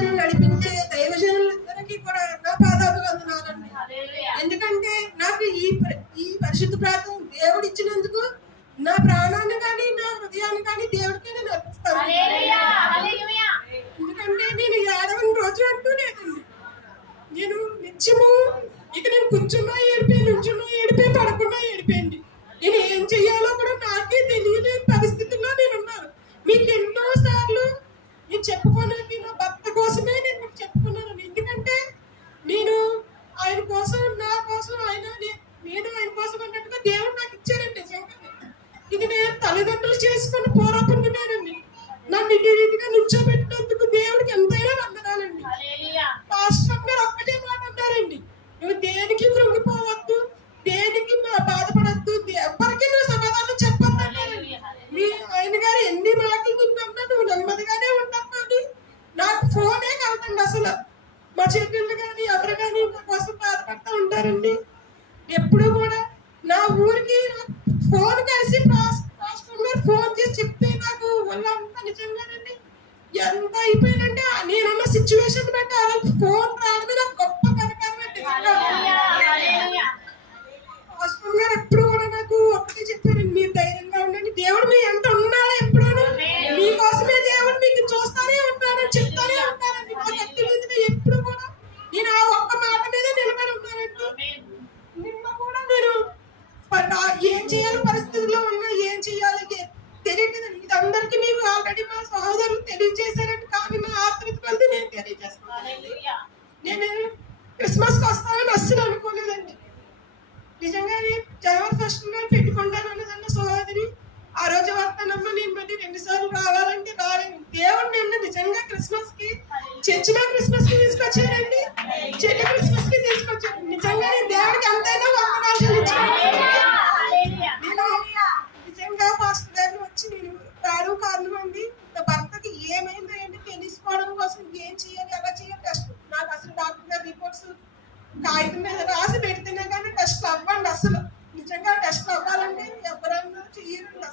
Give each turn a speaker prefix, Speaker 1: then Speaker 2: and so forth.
Speaker 1: ఆరాధన నడిపించే దైవజనులందరికీ కూడా నా పాదాపు వందనాలండి ఎందుకంటే నాకు ఈ ఈ పరిశుద్ధ ప్రాంతం దేవుడు ఇచ్చినందుకు నా ప్రాణాన్ని కానీ నా హృదయాన్ని కానీ దేవుడికి నేను అర్పిస్తాను ఎందుకంటే నేను ఏడవని రోజు అంటూ లేదండి నేను నిత్యము ఇక నేను కూర్చున్నా ఏడిపోయి నుంచున్నా ఏడిపోయి పడకుండా ఏడిపోయింది నేను ఏం చెయ్యాలో కూడా నాకే తెలియలేని పరిస్థితుల్లో నేను ఉన్నాను మీకు ఎన్నో సార్లు నేను చెప్పుకోలేదు నా భర్త కోసమే నేను మీకు చెప్పుకున్నాను ఎందుకంటే నేను ఆయన కోసం నా కోసం ఆయన నే- నేను ఆయన కోసం అన్నట్టుగా దేవుడు నాకు ఇచ్చారండి నిజంగా ఇది నేను తల్లిదండ్రులు చేసుకుని పోరాడుతున్నానండి నన్ను ఇటు రీతిగా నుంచోబెట్టినందుకు దేవుడికి ఎంతైనా వందనాలండి. పాస్టర్ గారు ఒక్కటే మాట అన్నారండి. నువ్వు దేనికి కృంగిపోవద్దు దేనికి బాధపడద్దు ఎవరికి నువ్వు సమాధానం చెప్పొద్దు అన్నారండి. మీ ఆయన గారు ఎన్ని మాటలు విన్నా నువ్వు నెమ్మదిగానే ఉంటాను నాకు ఫోనే కలదండి అసలు. మా చెల్లెళ్ళు కానీ ఎవరు కానీ నా కోసం బాధపడుతూ ఉంటారండి. ఎప్పుడు కూడా నా ఊరికి ఫోన్ కలిసి నిజంగానండి ఎంత అయిపోయినంటే నేనున్న సిచ్యువేషన్ బట్టి రోజు ఫోన్ రావడమే నాకు గొప్ప కనకారం అండి. పాస్టర్ గారు ఎప్పుడు కూడా నాకు ఒకటే చెప్పారు మీరు ధైర్యంగా ఉండండి. దేవుడు మీ ఎంత ఉన్నాడు ఎప్పుడు మీకోసమే దేవుడు మీకు చూస్తానే ఉంటాడు చెప్తానే ఉంటానండి నా కత్తి మీద ఎప్పుడు కూడా. నేను ఆ ఒక్క మాట మీద నిలబడి ఉన్నానండి. నిన్న కూడా నేను ఏం చేయాలి పరిస్థితుల్లో ఉన్నా ఏం చేయాలి ఏ- తెలియట్లేదండి ఇది అందరికీ మీకు ఆల్రెడీ మా సహోదరులు తెలియజేశారండి కానీ నా ఆతృత కొద్ది నేను తెలియజేస్తాను నేను క్రిస్మస్కి వస్తానని అస్సలు అనుకోలేదండి నిజంగానే జనవరి ఫస్ట్ నాడు పెట్టుకుంటాను అన్నదన్న సోదరి. ఆ రోజు వస్తానమ్మా నేను మళ్ళీ రెండు సార్లు రావాలంటే రాలేను. దేవుడు నిన్న నిజంగా క్రిస్మస్కి చర్చిలో క్రిస్మస్కి తీసుకొచ్చారండి చెట్టు క్రిస్మస్కి తీసుకొచ్చారు నిజంగానే దేవుడికి ఎంతైనా వందనాలు నేను నిజంగా ఫాస్ట్ గారిని వచ్చి నేను రావడం కారణం అండి. నా భర్తకి ఏమైందో ఏంటి తెలుసుకోవడం కోసం ఏం చేయాలి ఎలా చేయాలి కష్టం నాకు అసలు డాక్టర్ గారి రిపోర్ట్స్ కాగితం మీద రాసి అసలు నిజంగా టెస్ట్ అవ్వాలంటే ఎవరన్నా చెయ్యరండి.